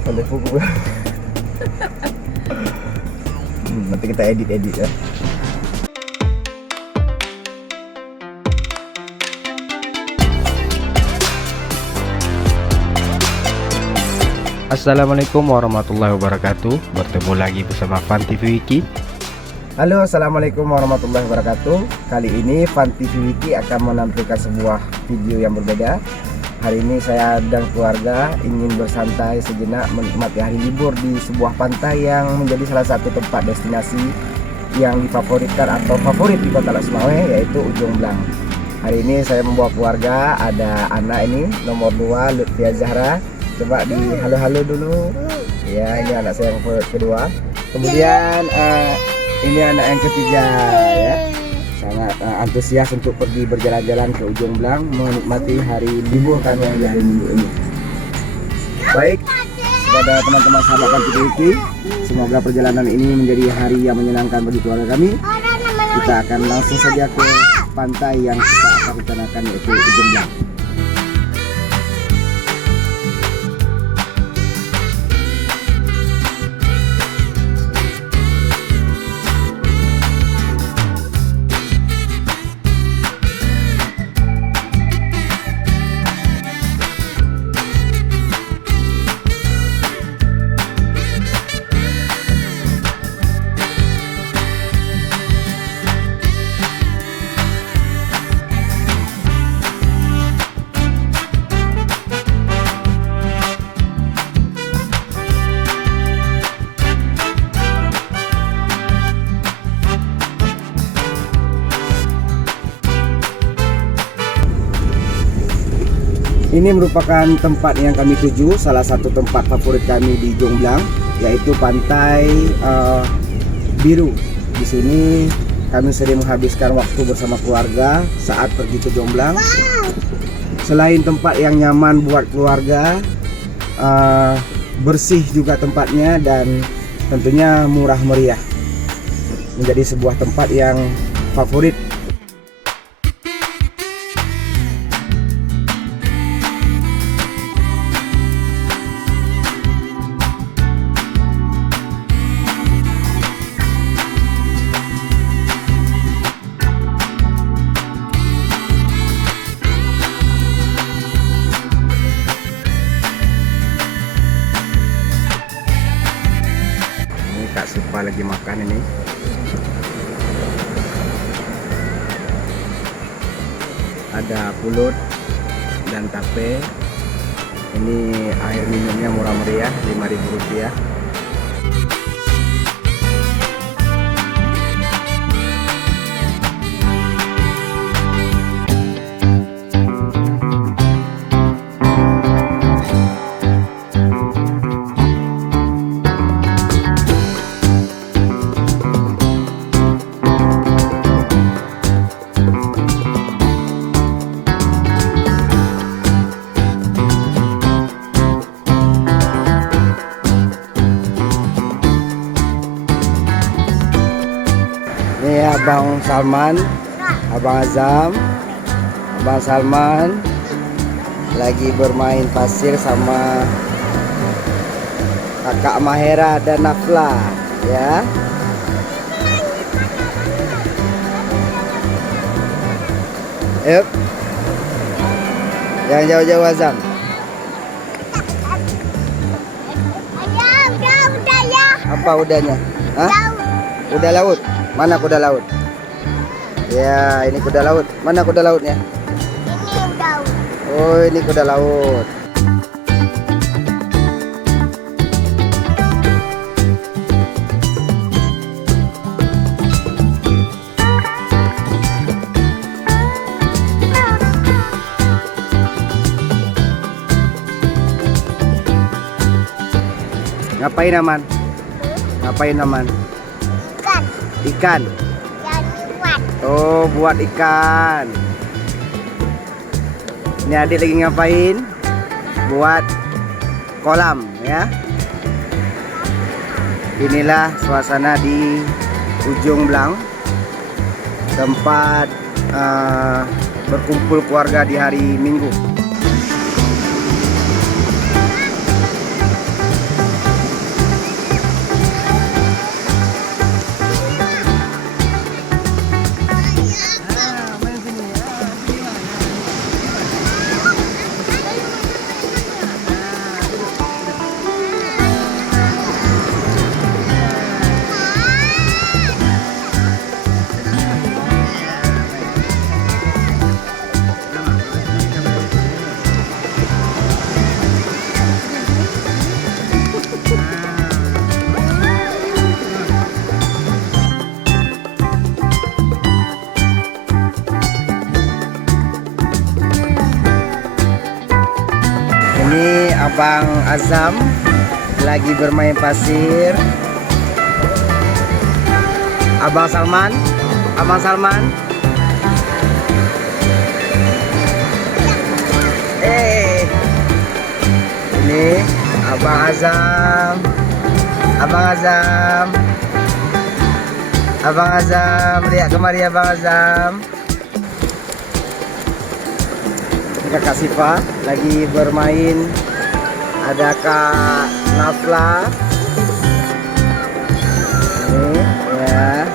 Sampai pukul. Nanti kita edit ya. Assalamualaikum warahmatullahi wabarakatuh. Bertemu lagi bersama Fan TV Wiki. Halo, assalamualaikum warahmatullahi wabarakatuh. Kali ini Fan TV Wiki akan menampilkan sebuah video yang berbeda. Hari ini saya dan keluarga ingin bersantai sejenak menikmati hari libur di sebuah pantai yang menjadi salah satu tempat destinasi yang difavoritkan atau favorit di Kota Lasmawe, yaitu Ujung Blang. Hari ini saya membawa keluarga, ada anak ini nomor 2 Lutfia Zahra. Coba di halo-halo dulu. Ya, ini anak saya yang kedua. Kemudian ini anak yang ketiga ya. Sangat antusias untuk pergi berjalan-jalan ke Ujung Blang, menikmati hari libur kami yang hari minggu ini. Baik, kepada teman-teman sahabat Fan TV Wiki, semoga perjalanan ini menjadi hari yang menyenangkan bagi keluarga kami. Kita akan langsung saja ke pantai yang kita akan rencanakan, yaitu Ujung Blang. Ini merupakan tempat yang kami tuju, salah satu tempat favorit kami di Ujung Blang, yaitu Pantai Biru. Di sini kami sering menghabiskan waktu bersama keluarga saat pergi ke Ujung Blang. Selain tempat yang nyaman buat keluarga, bersih juga tempatnya dan tentunya murah meriah. Menjadi sebuah tempat yang favorit. Kak Sipa lagi makan ini. Ada pulut dan tape. Ini air minumnya murah meriah, Rp5.000. Ini Abang Salman, Abang Azam, Abang Salman lagi bermain pasir sama kakak Mahera dan Nafla ya. Yuk, jangan jauh-jauh Azam. Udah ya. Apa udahnya? Hah? Kuda laut. Mana kuda laut? Ya, ini kuda laut. Mana kuda lautnya? Ini daun. Oh, ini kuda laut. Ngapain Aman? Ngapain Aman? Ikan. Ikan. Yang kuat. Oh, buat ikan. Ini adik lagi ngapain? Buat kolam ya. Inilah suasana di Ujung Blang, tempat berkumpul keluarga di hari Minggu. Abang Azam lagi bermain pasir. Abang Salman, ini Abang Azam, lihat kemari Abang Azam. Kakak Sifa lagi bermain, ada Kak Nafla ini ya.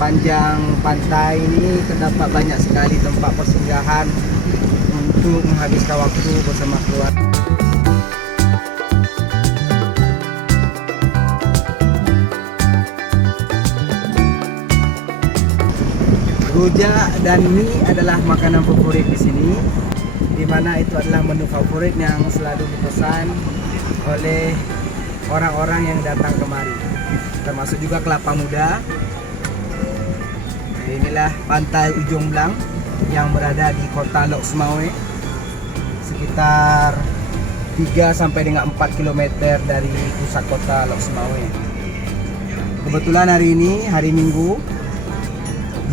Sepanjang pantai ini terdapat banyak sekali tempat persinggahan untuk menghabiskan waktu bersama keluarga. Rujak dan mie adalah makanan favorit di sini, di mana itu adalah menu favorit yang selalu dipesan oleh orang-orang yang datang kemari, termasuk juga kelapa muda. Inilah pantai Ujung Blang yang berada di kota Lok Sumawe, sekitar 3 sampai dengan 4 km dari pusat kota Lok Sumawe. Kebetulan hari ini hari Minggu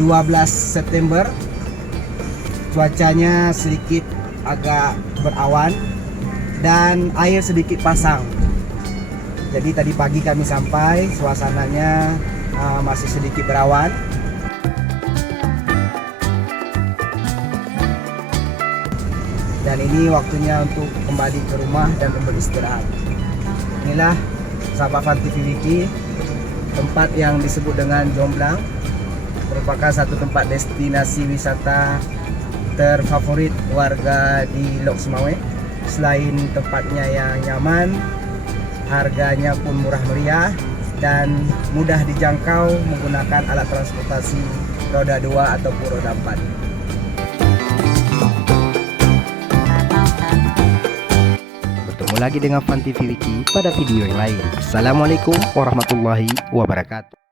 12 September, cuacanya sedikit agak berawan dan air sedikit pasang. Jadi tadi pagi kami sampai, suasananya masih sedikit berawan. Dan ini waktunya untuk kembali ke rumah dan beristirahat. Inilah sahabat Fan TV Wiki, tempat yang disebut dengan Jomblang, merupakan satu tempat destinasi wisata terfavorit warga di Lok Sumawe. Selain tempatnya yang nyaman, harganya pun murah meriah dan mudah dijangkau menggunakan alat transportasi roda 2 ataupun roda 4. Bertemu lagi dengan Fan TV Wiki pada video yang lain. Assalamualaikum warahmatullahi wabarakatuh.